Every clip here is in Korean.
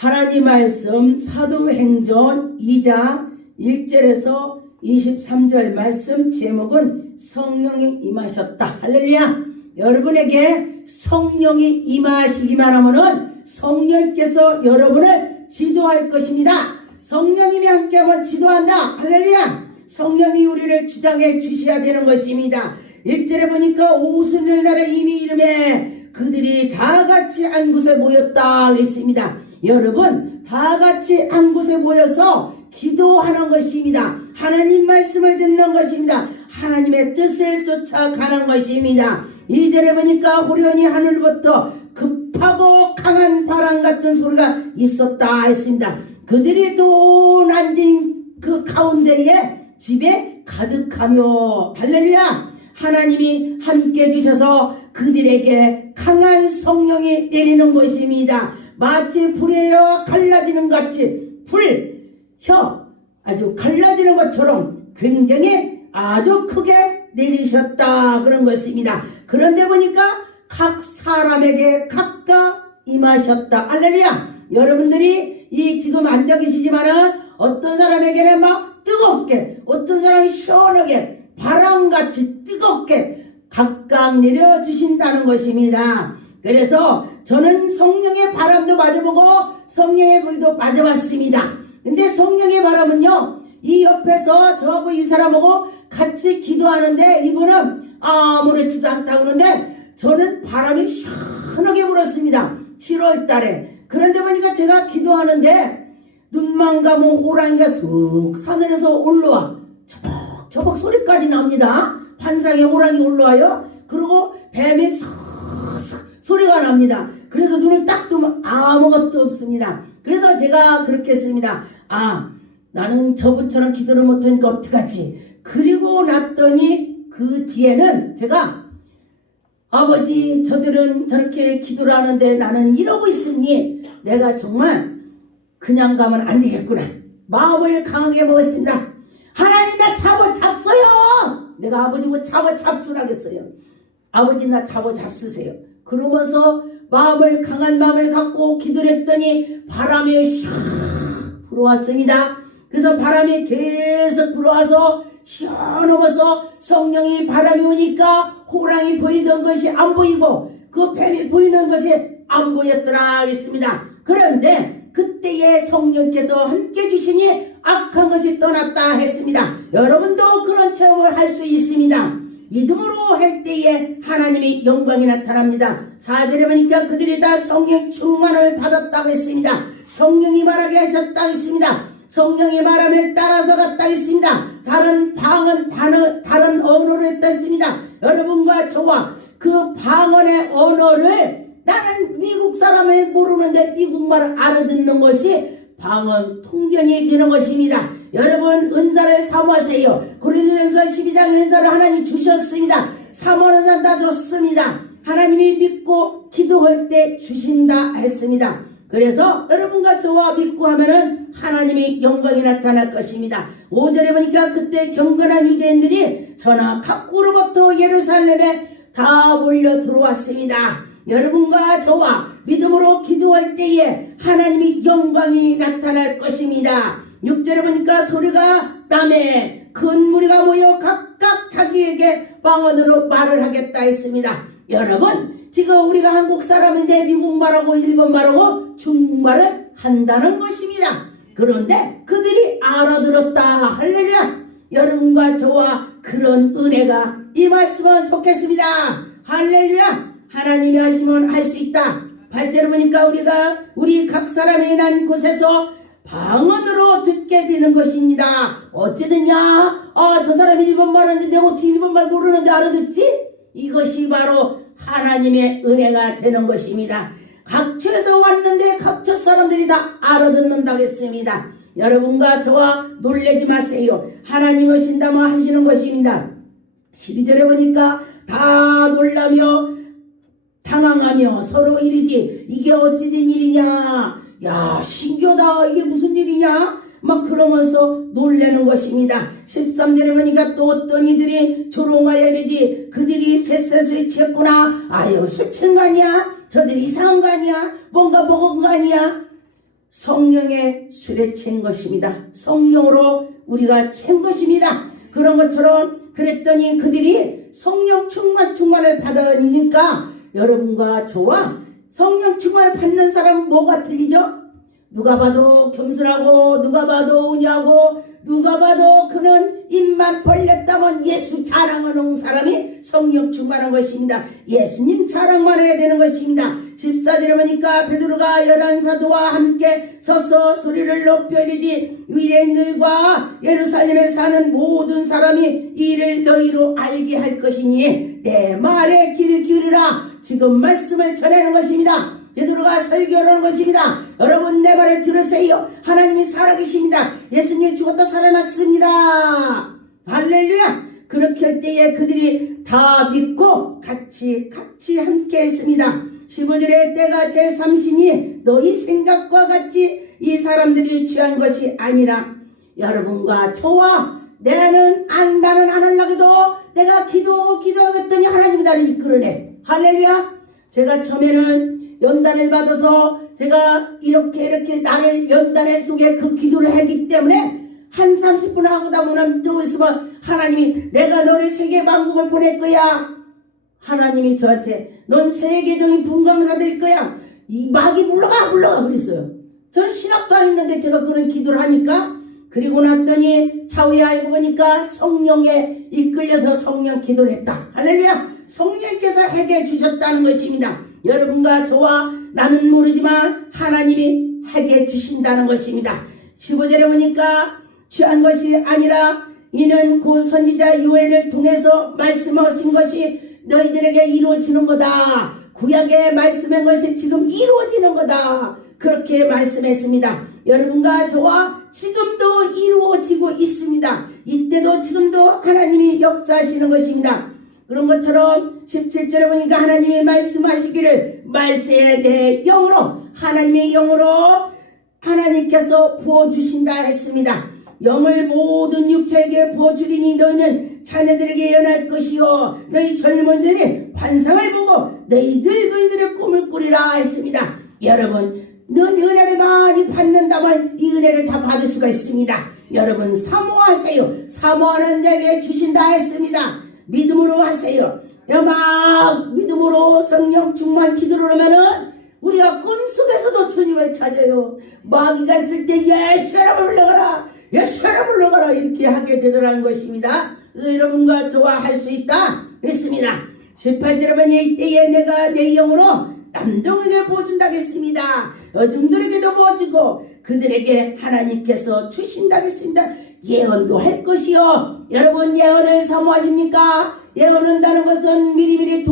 하나님 말씀 사도행전 2장 1절에서 23절 말씀 제목은 성령이 임하셨다. 할렐루야. 여러분에게 성령이 임하시기만 하면은 성령께서 여러분을 지도할 것입니다. 성령님이 함께하면 지도한다. 할렐루야. 성령이 우리를 주장해 주셔야 되는 것입니다. 1절에 보니까 오순절 날에 이미 이름에 그들이 다 같이 한 곳에 모였다 했습니다. 여러분 다 같이 한 곳에 모여서 기도하는 것입니다. 하나님 말씀을 듣는 것입니다. 하나님의 뜻을 쫓아가는 것입니다. 2절에 보니까 호련히 하늘부터 급하고 강한 바람 같은 소리가 있었다 했습니다. 그들이 돈 앉은 그 가운데에 집에 가득하며 할렐루야. 하나님이 함께 해주셔서 그들에게 강한 성령이 내리는 것입니다. 마치 불에어 갈라지는 같이 혀 아주 갈라지는 것처럼 굉장히 아주 크게 내리셨다 그런 것입니다. 그런데 보니까 각 사람에게 각각 임하셨다. 할렐루야. 여러분들이 이 지금 앉아 계시지만은 어떤 사람에게는 막 뜨겁게, 어떤 사람이 시원하게 바람같이 뜨겁게 각각 내려주신다는 것입니다. 그래서 저는 성령의 바람도 맞아보고 성령의 불도 맞아봤습니다. 근데 성령의 바람은요, 이 옆에서 저하고 이 사람하고 같이 기도하는데 이분은 아무렇지도 않다고 그러는데 저는 바람이 시원하게 불었습니다. 7월 달에. 그런데 보니까 제가 기도하는데 눈만 감으면 호랑이가 쑥 산에서 올라와. 저벅 소리까지 납니다. 환상의 호랑이 올라와요. 그리고 뱀이 슥슥 소리가 납니다. 그래서 눈을 딱 뜨면 아무것도 없습니다. 그래서 제가 그렇게 했습니다. 나는 저분처럼 기도를 못하니까 어떡하지. 그리고 났더니 그 뒤에는 제가 아버지 저들은 저렇게 기도를 하는데 나는 이러고 있으니 내가 정말 그냥 가면 안 되겠구나. 마음을 강하게 먹었습니다. 하나님 나 잡아잡어요. 내가 아버지고 잡아잡수라겠어요. 아버지 나 잡아잡수세요. 그러면서 강한 마음을 갖고 기도를 했더니 바람이 샥 불어왔습니다. 그래서 바람이 계속 불어와서 시원하면서 성령이 바람이 오니까 호랑이 보이던 것이 안 보이고 그 뱀이 보이는 것이 안 보였더라 했습니다. 그런데 그때에 성령께서 함께 주시니 악한 것이 떠났다 했습니다. 여러분도 그런 체험을 할 수 있습니다. 믿음으로 할 때에 하나님이 영광이 나타납니다. 4절에 보니까 그들이 다 성령 충만함을 받았다고 했습니다. 성령이 말하게 하셨다 했습니다. 성령이 말함을 따라서 갔다 했습니다. 다른 다른 언어로 했다 했습니다. 여러분과 저와 그 방언의 언어를 나는 미국 사람을 모르는데 미국말을 알아듣는 것이 방언 통변이 되는 것입니다. 여러분 은사를 사모하세요. 고린도전서 12장 은사를 하나님 주셨습니다. 사모하는 사람 다 줬습니다. 하나님이 믿고 기도할 때 주신다 했습니다. 그래서 여러분과 저와 믿고 하면은 하나님이 영광이 나타날 것입니다. 5절에 보니까 그때 경건한 유대인들이 전하 각국으로부터 예루살렘에 다 몰려 들어왔습니다. 여러분과 저와 믿음으로 기도할 때에 하나님이 영광이 나타날 것입니다. 6절에 보니까 소리가 나매 큰 무리가 모여 각각 자기에게 방언으로 말을 하겠다 했습니다. 여러분 지금 우리가 한국 사람인데 미국말하고 일본말하고 중국말을 한다는 것입니다. 그런데 그들이 알아들었다. 할렐루야. 여러분과 저와 그런 은혜가 임했으면 좋겠습니다. 할렐루야. 하나님이 하시면 할 수 있다. 8절에 보니까 우리 각 사람이 난 곳에서 방언으로 듣게 되는 것입니다. 어찌 듣냐? 저 사람이 일본말 하는데 내가 어떻게 일본말 모르는데 알아듣지? 이것이 바로 하나님의 은혜가 되는 것입니다. 각처에서 왔는데 각처 사람들이 다 알아듣는다고 했습니다. 여러분과 저와 놀라지 마세요. 하나님 오신다면 하시는 것입니다. 12절에 보니까 다 놀라며 당황하며 서로 이르되 이게 어찌 된 일이냐. 야 신기하다. 이게 무슨 일이냐. 막 그러면서 놀라는 것입니다. 13절에 보니까 또 어떤 이들이 조롱하여 이르되 그들이 셋셋수에 취했구나. 아유 술 취한 거 아니야. 저들이 이상한 거 아니야. 뭔가 먹은 거 아니야. 성령의 술에 챈 것입니다. 성령으로 우리가 챈 것입니다. 그런 것처럼 그랬더니 그들이 성령 충만을 받으니까 여러분과 저와 성령 충만을 받는 사람은 뭐가 틀리죠? 누가 봐도 겸손하고 누가 봐도 은혜하고 누가 봐도 그는 입만 벌렸다면 예수 자랑하는 사람이 성령 충만한 것입니다. 예수님 자랑만 해야 되는 것입니다. 14절에 보니까 베드로가 11사도와 함께 서서 소리를 높여 이르지 유대인들과 예루살렘에 사는 모든 사람이 이 일을 너희로 알게 할 것이니 내 말에 귀를 기울이라. 지금 말씀을 전하는 것입니다. 베드로가 설교를 하는 것입니다. 여러분 내 말을 들으세요. 하나님이 살아계십니다. 예수님이 죽었다 살아났습니다. 할렐루야. 그렇게 할 때에 그들이 다 믿고 같이 함께 했습니다. 15절에 때가 제3시니 너희 생각과 같이 이 사람들이 취한 것이 아니라 여러분과 저와 나는 안 하려고도 내가 기도했더니 하나님이 나를 이끌어내. 할렐루야. 제가 처음에는 연단을 받아서 제가 이렇게 나를 연단의 속에 그 기도를 하기 때문에 한 30분 하고다 보면 또 있으면 하나님이 내가 너를 세계 만국을 보낼 거야. 하나님이 저한테 넌 세계적인 분강사 될 거야. 이 마귀 물러가 그랬어요. 저는 신학도 안 했는데 제가 그런 기도를 하니까 그리고 났더니 차후에 알고 보니까 성령에 이끌려서 성령 기도를 했다. 할렐루야. 성령께서 해게 주셨다는 것입니다. 여러분과 저와 나는 모르지만 하나님이 하게 주신다는 것입니다. 15절에 보니까 취한 것이 아니라 이는 그 선지자 요엘을 통해서 말씀하신 것이 너희들에게 이루어지는 거다. 구약에 말씀한 것이 지금 이루어지는 거다. 그렇게 말씀했습니다. 여러분과 저와 지금도 이루어지고 있습니다. 이때도 지금도 하나님이 역사하시는 것입니다. 그런 것처럼 17절에 보니까 하나님이 말씀하시기를 말세에 내 영으로 하나님의 영으로 하나님께서 부어주신다 했습니다. 영을 모든 육체에게 부어주리니 너희는 자녀들에게 연할 것이요 너희 젊은들이 환상을 보고 너희 늙은이들의 꿈을 꾸리라 했습니다. 여러분 넌 은혜를 많이 받는다면 이 은혜를 다 받을 수가 있습니다. 여러분 사모하세요. 사모하는 자에게 주신다 했습니다. 믿음으로 하세요. 막 믿음으로 성령 충만 기도를 하면은 우리가 꿈속에서도 주님을 찾아요. 마귀가 있을 때 예수라 불러가라 예수라 불러가라 이렇게 하게 되더라는 것입니다. 그래서 여러분과 저와 할 수 있다 했습니다. 18절에 보니 이때에 내가 내 영으로 남종에게 부어준다겠습니다. 여중들에게도 부어주고 그들에게 하나님께서 주신다겠습니다. 예언도 할 것이요. 여러분 예언을 사모하십니까? 예언한다는 것은 미리미리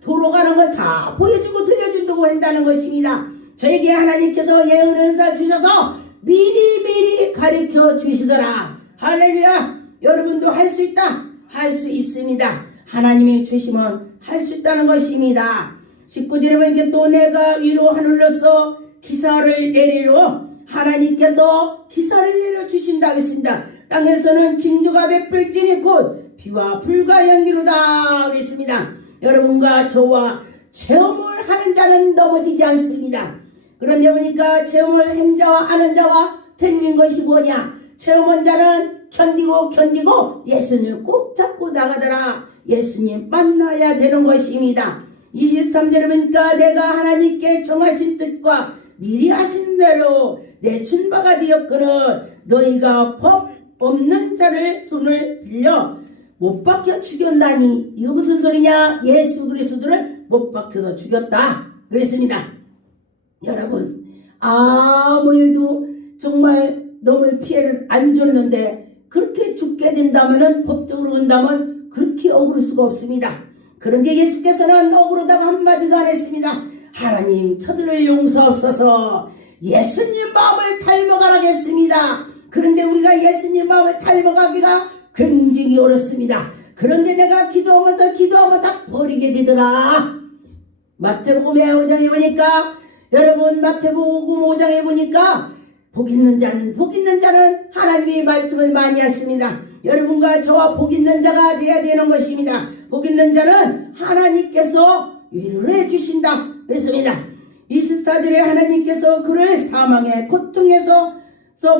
도로가는 걸 다 보여주고 들려준다고 한다는 것입니다. 저에게 하나님께서 예언을 주셔서 미리미리 가르쳐 주시더라. 할렐루야. 여러분도 할 수 있다. 할 수 있습니다. 하나님이 주시면 할 수 있다는 것입니다. 19절에 보니까 또 내가 위로 하늘로서 기사를 내리러 하나님께서 기사를 내려주신다 했습니다. 땅에서는 징조가 베풀지니 곧 비와 불과 연기로다 그랬습니다. 여러분과 저와 체험을 하는 자는 넘어지지 않습니다. 그런데 보니까 체험을 한 자와 아는 자와 틀린 것이 뭐냐? 체험한 자는 견디고 예수님을 꼭 잡고 나가더라. 예수님 만나야 되는 것입니다. 23절에 보니까 내가 하나님께 정하신 뜻과 미리 하신 대로 내 준바가 되었거늘 너희가 법 없는 자를 손을 빌려 못 박혀 죽였나니 이거 무슨 소리냐? 예수 그리스도를 못 박혀서 죽였다 그랬습니다. 여러분 아무 일도 정말 너무 피해를 안 줬는데 그렇게 죽게 된다면 법적으로 본다면 그렇게 억울할 수가 없습니다. 그런데 예수께서는 억울하다고 한마디도 안 했습니다. 하나님 저들을 용서하옵소서. 예수님 마음을 닮아가라겠습니다. 그런데 우리가 예수님 마음을 닮아가기가 굉장히 어렵습니다. 그런데 내가 기도하면 다 버리게 되더라. 마태복음 5장에 보니까 여러분 마태복음 5장에 보니까 복 있는 자는 하나님의 말씀을 많이 하십니다. 여러분과 저와 복 있는 자가 되어야 되는 것입니다. 복 있는 자는 하나님께서 위로를 해주신다 했습니다. 24절에 하나님께서 그를 사망의 고통에서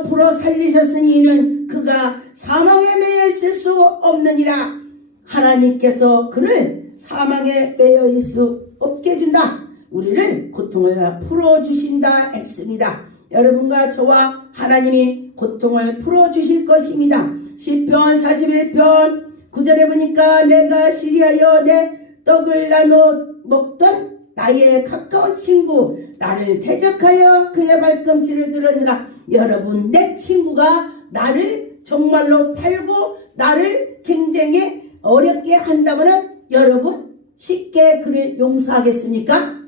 풀어 살리셨으니 이는 그가 사망에 매여 있을 수 없느니라. 하나님께서 그를 사망에 매여 있을 수 없게 해준다. 우리를 고통을 풀어주신다 했습니다. 여러분과 저와 하나님이 고통을 풀어주실 것입니다. 시편 41편 9절에 보니까 내가 시리하여 내 떡을 나눠 먹던 나의 가까운 친구 나를 대적하여 그의 발꿈치를 들었느라. 여러분, 내 친구가 나를 정말로 팔고 나를 굉장히 어렵게 한다면 여러분 쉽게 그를 용서하겠습니까?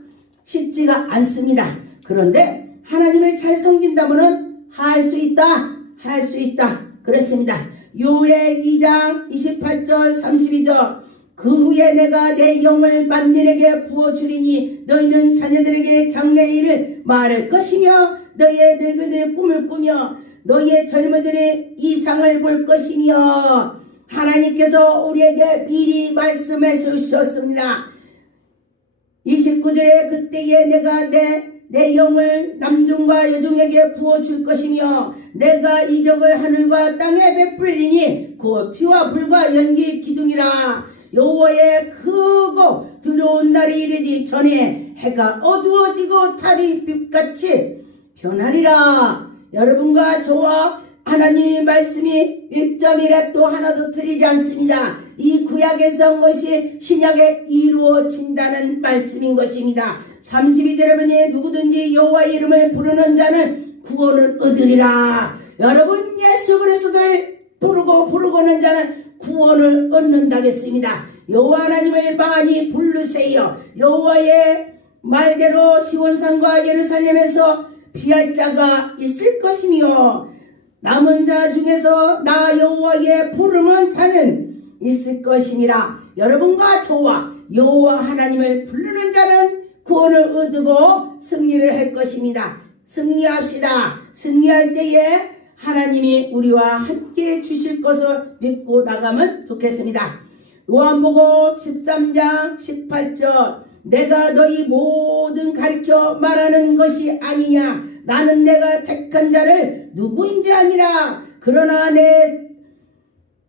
쉽지가 않습니다. 그런데 하나님을 잘 섬긴다면 할 수 있다 그랬습니다. 요엘 2장 28절 32절 그 후에 내가 내 영을 만민에게 부어주리니 너희는 자녀들에게 장래의 일을 말할 것이며 너희의 늙은이들 꿈을 꾸며 너희의 젊은이들의 이상을 볼 것이며. 하나님께서 우리에게 미리 말씀해 주셨습니다. 29절에 그때에 내가 내 영을 남중과 여중에게 부어줄 것이며 내가 이적을 하늘과 땅에 베풀리니 곧 피와 불과 연기 기둥이라. 여호와의 크고 두려운 날이 이르기 전에 해가 어두워지고 달이 빛같이 변하리라. 여러분과 저와 하나님의 말씀이 1.1획도 하나도 틀리지 않습니다. 이 구약에서 온 것이 신약에 이루어진다는 말씀인 것입니다. 32절에 보니 누구든지 여호와의 이름을 부르는 자는 구원을 얻으리라. 여러분, 예수 그리스도를 부르고는 자는 구원을 얻는다겠습니다. 여호와 하나님을 많이 부르세요. 여호와의 말대로 시온산과 예루살렘에서 피할 자가 있을 것이며 남은 자 중에서 나 여호와의 부르는 자는 있을 것임이라. 여러분과 저와 여호와 하나님을 부르는 자는 구원을 얻고 승리를 할 것입니다. 승리합시다. 승리할 때에 하나님이 우리와 함께 주실 것을 믿고 나가면 좋겠습니다. 요한복음 13장 18절 내가 너희 모든 가르쳐 말하는 것이 아니냐. 나는 내가 택한 자를 누구인지 아니라. 그러나 내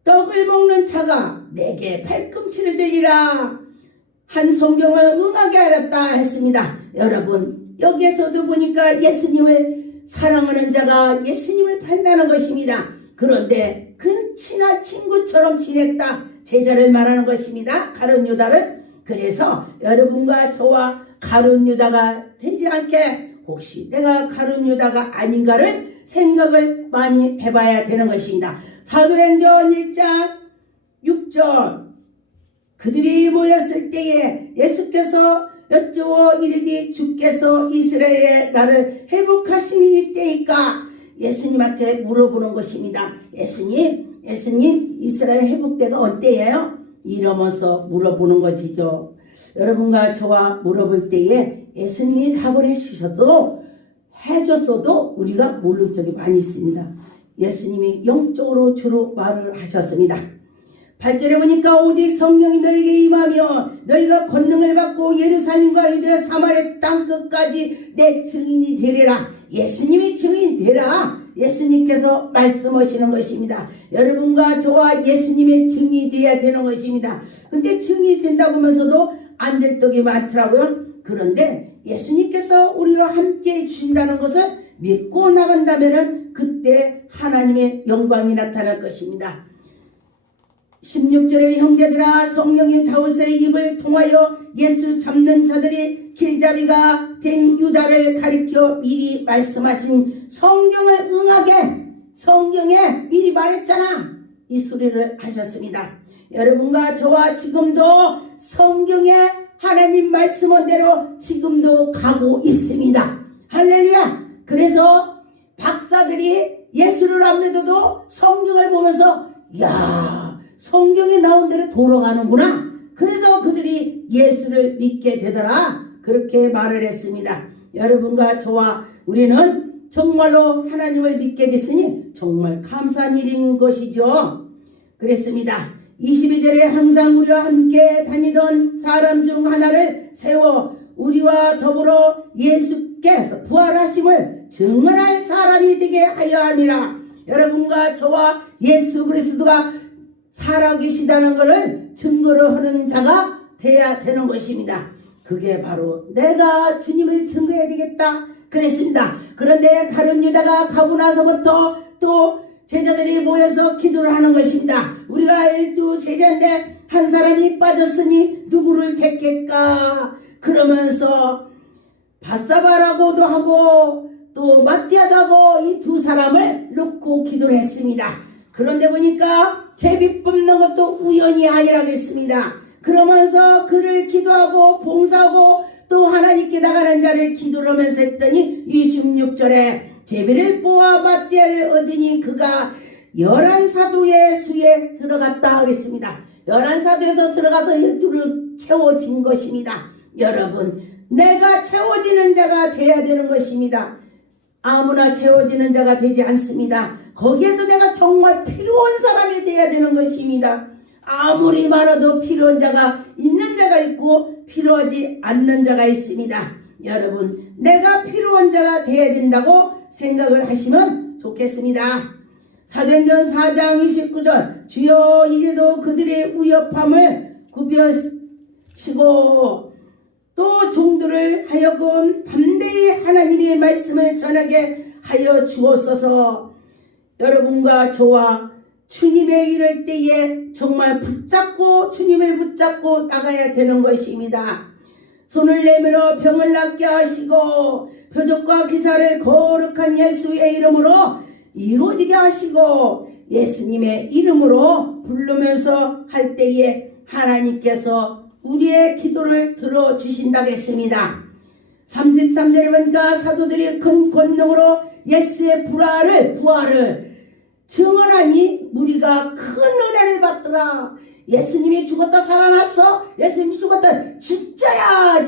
떡을 먹는 자가 내게 발꿈치를 들이라. 한 성경을 응하게 하였다 했습니다. 여러분, 여기에서도 보니까 예수님을 사랑하는 자가 예수님을 판다는 것입니다. 그런데 그 친한 친구처럼 지냈다. 제자를 말하는 것입니다. 가룟 유다를. 그래서 여러분과 저와 가룟 유다가 되지 않게 혹시 내가 가룟 유다가 아닌가를 생각을 많이 해봐야 되는 것입니다. 사도행전 1장 6절 그들이 모였을 때에 예수께서 여쭈어 이르기 주께서 이스라엘의 나를 회복하심이 이때일까. 예수님한테 물어보는 것입니다. 예수님 이스라엘 회복 때가 언제예요? 이러면서 물어보는 것이죠. 여러분과 저와 물어볼 때에 예수님이 답을 해줬어도 우리가 모르는 적이 많이 있습니다. 예수님이 영적으로 주로 말을 하셨습니다. 8절에 보니까 오직 성령이 너희에게 임하며 너희가 권능을 받고 예루살렘과 유대 사마리아 땅 끝까지 내 증인이 되리라. 예수님이 증인이 되라. 예수님께서 말씀하시는 것입니다. 여러분과 저와 예수님의 증인이 되어야 되는 것입니다. 근데 증인이 된다고 하면서도 안 될 떡이 많더라고요. 그런데 예수님께서 우리와 함께 해주신다는 것을 믿고 나간다면 그때 하나님의 영광이 나타날 것입니다. 16절에 형제들아 성령이 다윗의 입을 통하여 예수 잡는 자들이 길잡이가 된 유다를 가리켜 미리 말씀하신 성경을 응하게 성경에 미리 말했잖아. 이 소리를 하셨습니다. 여러분과 저와 지금도 성경에 하나님 말씀원대로 지금도 가고 있습니다. 할렐루야. 그래서 박사들이 예수를 안 믿어도 성경을 보면서 야 성경에 나온 대로 돌아가는구나. 그래서 그들이 예수를 믿게 되더라. 그렇게 말을 했습니다. 여러분과 저와 우리는 정말로 하나님을 믿게 됐으니 정말 감사한 일인 것이죠. 그랬습니다. 22절에 항상 우리와 함께 다니던 사람 중 하나를 세워 우리와 더불어 예수께서 부활하심을 증언할 사람이 되게 하여 함이라. 여러분과 저와 예수 그리스도가 살아계시다는 것을 증거를 하는 자가 돼야 되는 것입니다. 그게 바로 내가 주님을 증거해야 되겠다 그랬습니다. 그런데 가룟 유다가 가고 나서부터 또 제자들이 모여서 기도를 하는 것입니다. 우리가 12 제자인데 한 사람이 빠졌으니 누구를 택할까? 그러면서 바사바라고도 하고 또 마띠아도 하고 이 두 사람을 놓고 기도를 했습니다. 그런데 보니까 제비 뽑는 것도 우연이 아니라겠습니다. 그러면서 그를 기도하고 봉사하고 또 하나님께 나가는 자를 기도를 하면서 했더니 26절에 제비를 뽑아 마띠아를 얻으니 그가 11사도의 수에 들어갔다 그랬습니다. 11사도에서 들어가서 12를 채워진 것입니다. 여러분, 내가 채워지는 자가 돼야 되는 것입니다. 아무나 채워지는 자가 되지 않습니다. 거기에서 내가 정말 필요한 사람이 돼야 되는 것입니다. 아무리 많아도 필요한 자가 있는 자가 있고 필요하지 않는 자가 있습니다. 여러분, 내가 필요한 자가 돼야 된다고 생각을 하시면 좋겠습니다. 사도행전 4장 29절 주여 이제도 그들의 위협함을 굽히시고 또 종들을 하여금 담대히 하나님의 말씀을 전하게 하여 주옵소서. 여러분과 저와 주님의 이럴 때에 정말 붙잡고 주님을 붙잡고 나가야 되는 것입니다. 손을 내밀어 병을 낫게 하시고 표적과 기사를 거룩한 예수의 이름으로 이루어지게 하시고 예수님의 이름으로 부르면서 할 때에 하나님께서 우리의 기도를 들어주신다겠습니다. 33절에 보니까 사도들이 큰 권능으로 예수의 부활을 증언하니 무리가 큰 은혜를 받더라. 예수님이 죽었다 살아났어. 예수님이 죽었다. 진짜야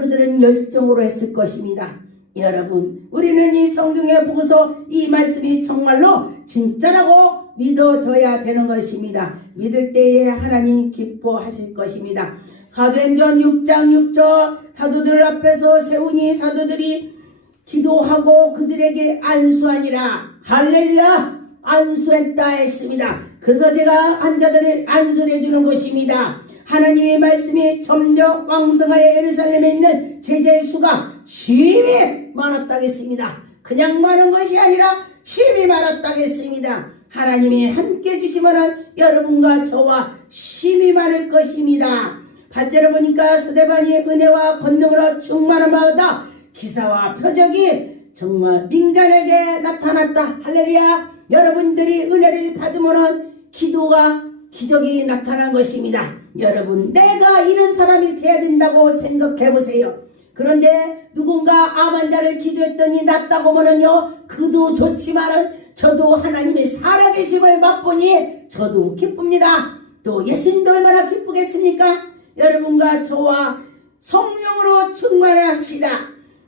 그들은 열정으로 했을 것입니다. 여러분, 우리는 이 성경에 보고서 이 말씀이 정말로 진짜라고 믿어져야 되는 것입니다. 믿을 때에 하나님 기뻐하실 것입니다. 사도행전 6장 6절 사도들 앞에서 세우니 사도들이 기도하고 그들에게 안수하니라. 할렐루야, 안수했다 했습니다. 그래서 제가 환자들을 안수를 해주는 것입니다. 하나님의 말씀이 점점 왕성하여 예루살렘에 있는 제자의 수가 심히 많았다겠습니다. 그냥 많은 것이 아니라 심히 많았다겠습니다. 하나님이 함께 해주시면 여러분과 저와 심히 많을 것입니다. 8절을 보니까 스데반이 은혜와 권능으로 충만함마다 기사와 표적이 정말 민간에게 나타났다. 할렐루야. 여러분들이 은혜를 받으면 기도가 기적이 나타난 것입니다. 여러분, 내가 이런 사람이 돼야 된다고 생각해 보세요. 그런데 누군가 암 환자를 기도했더니 낫다고 하면요, 그도 좋지만은 저도 하나님의 살아계심을 맛보니 저도 기쁩니다. 또 예수님도 얼마나 기쁘겠습니까? 여러분과 저와 성령으로 충만합시다.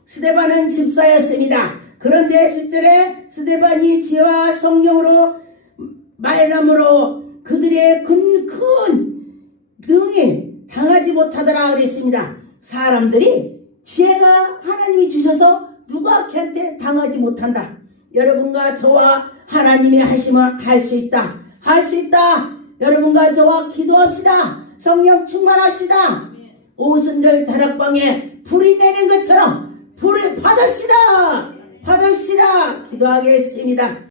스데반은 집사였습니다. 그런데 10절에 스데반이 지혜와 성령으로 말함으로 그들의 큰 능히 당하지 못하더라 그랬습니다. 사람들이 지혜가 하나님이 주셔서 누가 걔한테 당하지 못한다. 여러분과 저와 하나님이 하시면 할 수 있다. 할 수 있다. 여러분과 저와 기도합시다. 성령 충만합시다. 오순절 다락방에 불이 내는 것처럼 불을 받읍시다. 기도하겠습니다.